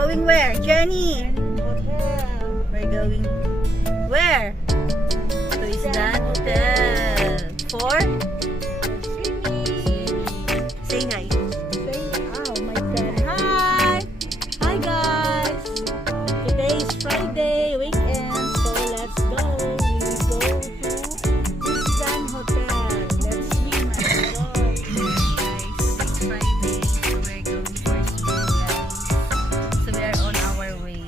Going where? Jenny? Hotel. We're going where? To Isdan Hotel. For? Say hi. Oh, my God. Hi! Hi guys! Today is Friday, weekend, so let's go. We go to Isdan Hotel. Let's swim and enjoy. Guys, today's Friday, so we're going for swimming, guys. So we are on our way.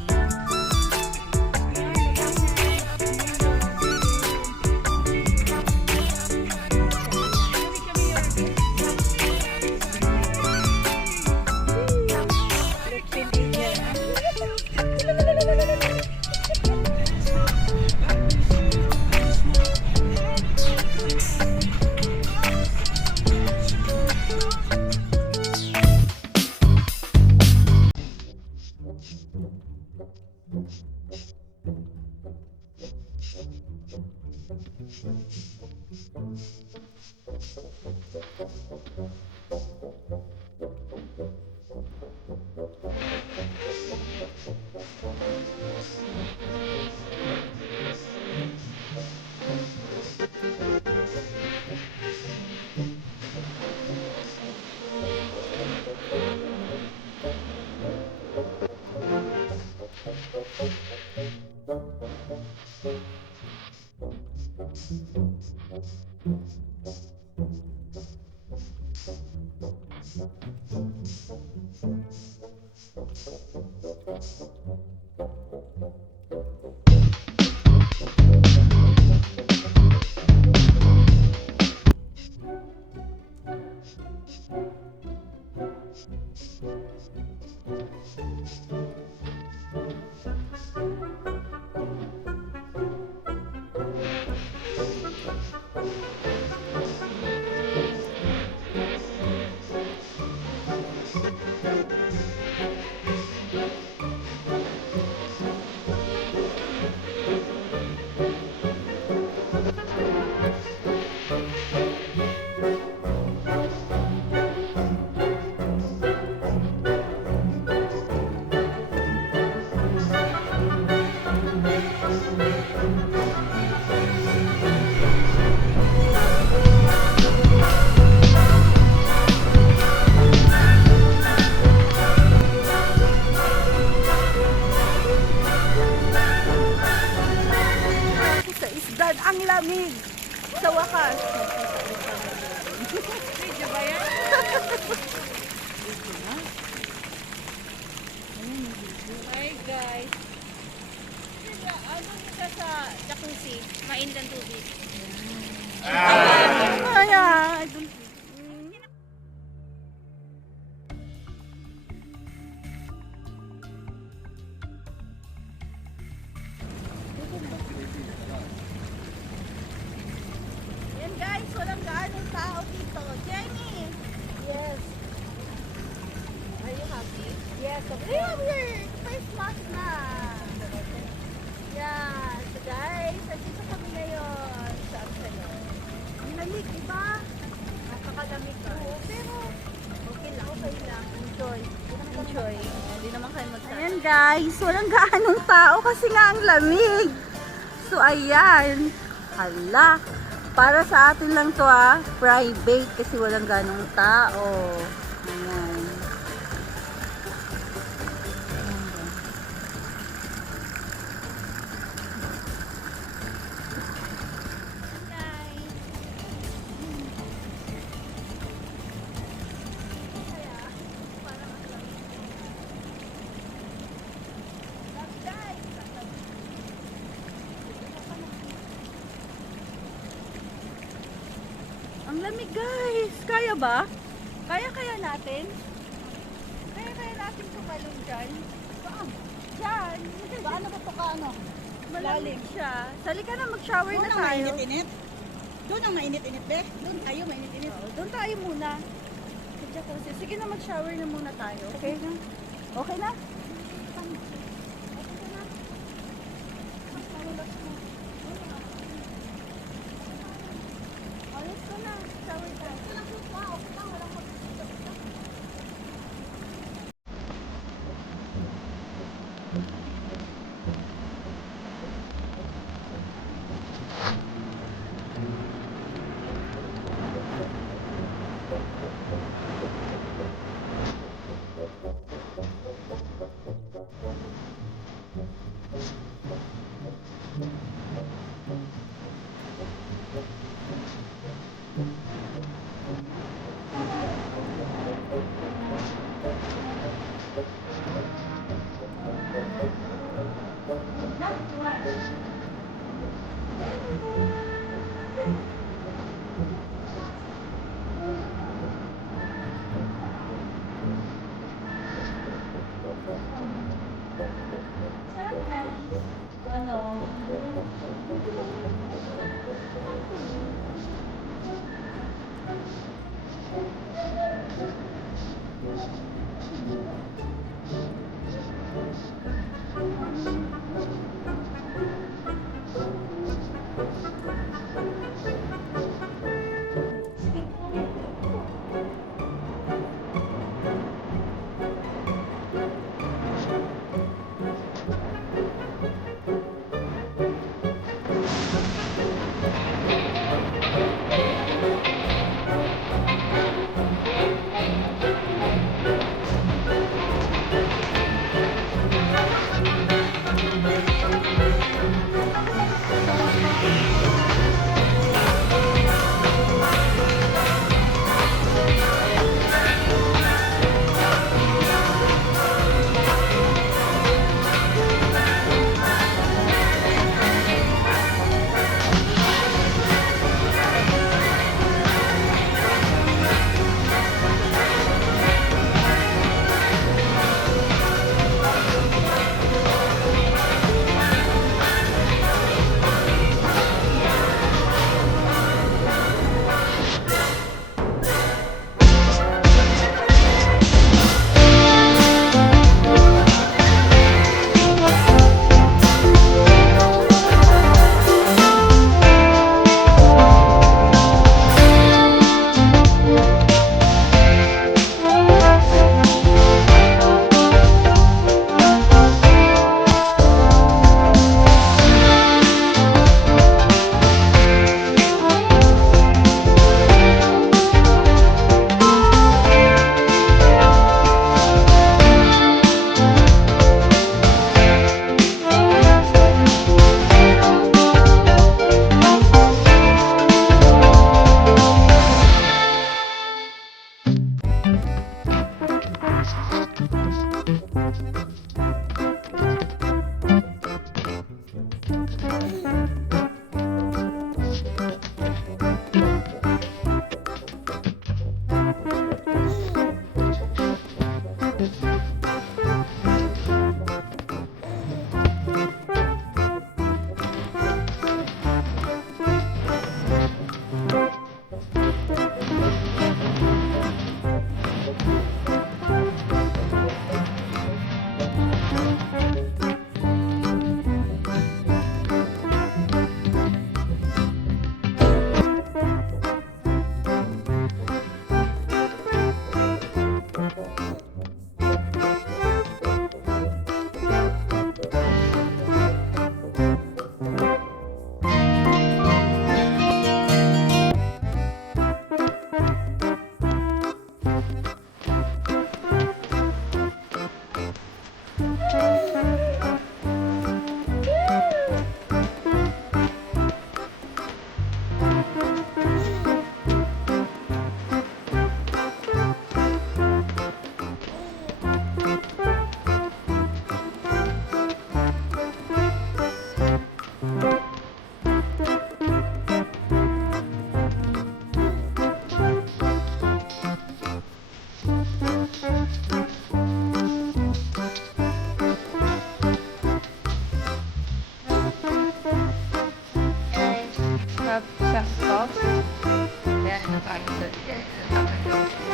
Sa Isdan, ang lamig. Sa wakas. Video ba yan? Hi guys. Ano nito sa jacuzzi? Mainit ang tubig. Ayan. Yan guys, walang gaanong tao dito. Jenny! Yes. Are you happy? Yes, of course. We're first month na. Yeah, so guys, nandito kami ngayon sa Absalon. Ang lamig, di ba? Napakalamig ka. Oo, pero okay lang. Okay lang. Enjoy. Enjoy. Hindi naman kayo magsabi. Ayan guys, walang gaanong tao kasi nga ang lamig. So ayan. Hala. Para sa atin lang to private kasi walang ganong tao. Ayan. Ang lamig guys. Kaya ba? Kaya natin? Kaya natin tumalon dyan? Saan? Dyan. Paano ba ito ka ano? Malamig siya. Sali ka na mag-shower na tayo. Mainit-init? Doon ang mainit-init, be? Doon tayo mainit-init. Oo, doon tayo muna. Sige na mag-shower na muna tayo. Okay na? Okay na? Alis ko na. Shower tayo. Have some coffee. Then after this,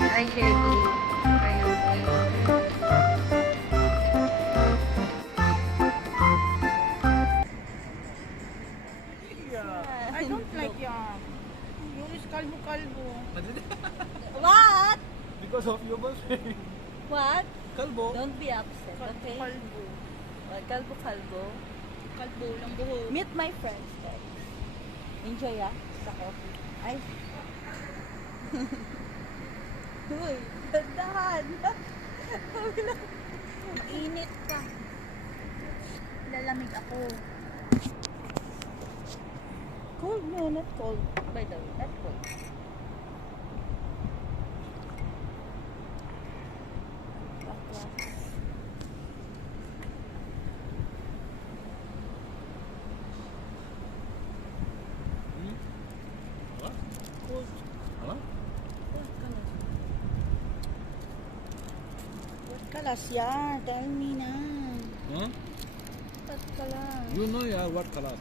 I hear you. I don't like yan. Yung is kalbo-kalbo. What? Because of your boyfriend. What? Kalbo. Don't be upset, okay? Kalbo. Kalbo-kalbo. Kalbo lang buhok. Meet my friends, guys. Enjoy, ah, sa coffee. Ay. Uy, dandahan. Mainit ka. Lalamig ako. Cold, no, not cold. By the way, not cold. What? Cold. Huh? Cold kalas. Cold kalas yan. Tell me na. Huh? Cold kalas. You know yeah, what color?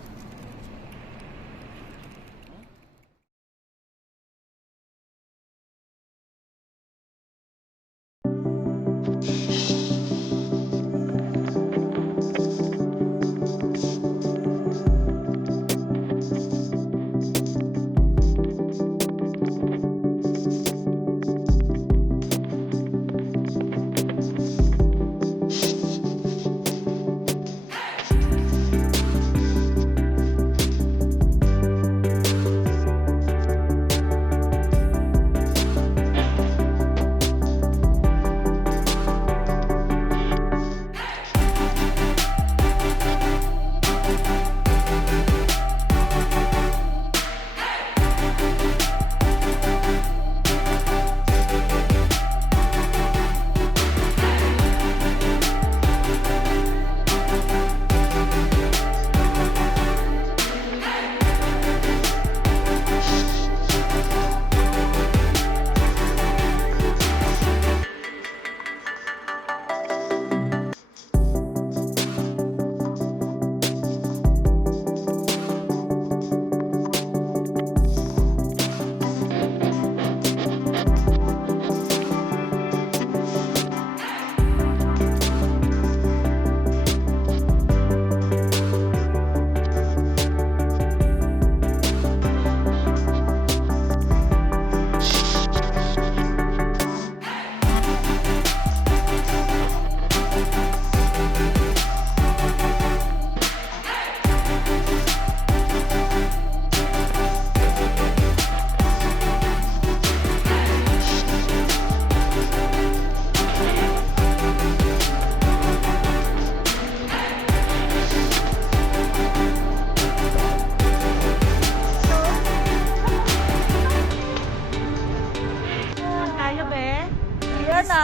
Yan na.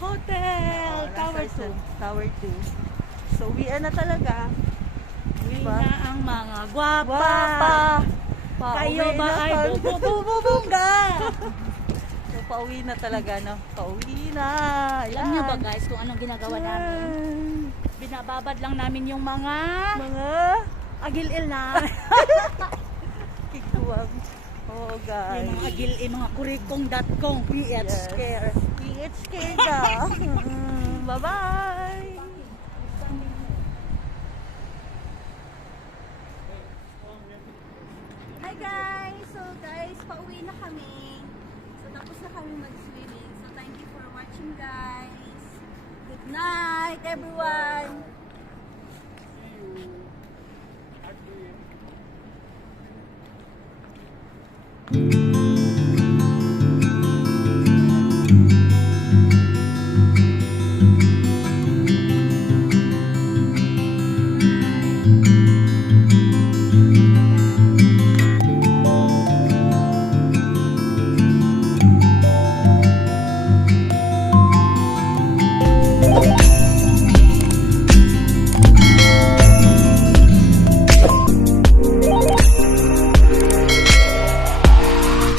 Hotel. Tower 2. Tower 2. So, uwi na talaga. Uwi Diba? na ang mga gwapa. Gwapa. Kayo Pauwi ba na ay tal- bubububungga? So, pauwi na talaga, no? Pauwi na. Alam niyo ba guys kung anong ginagawa namin? Binababad lang namin yung mga Mga agil-il na. kikuwang. Oh, guys. Yung mga agil-il, mga kurikong.com. PH Care. PHK ka. Bye-bye. Hi guys! So guys, pauwi na kami. So tapos na kami mag-swimming. So thank you for watching guys. Good night everyone!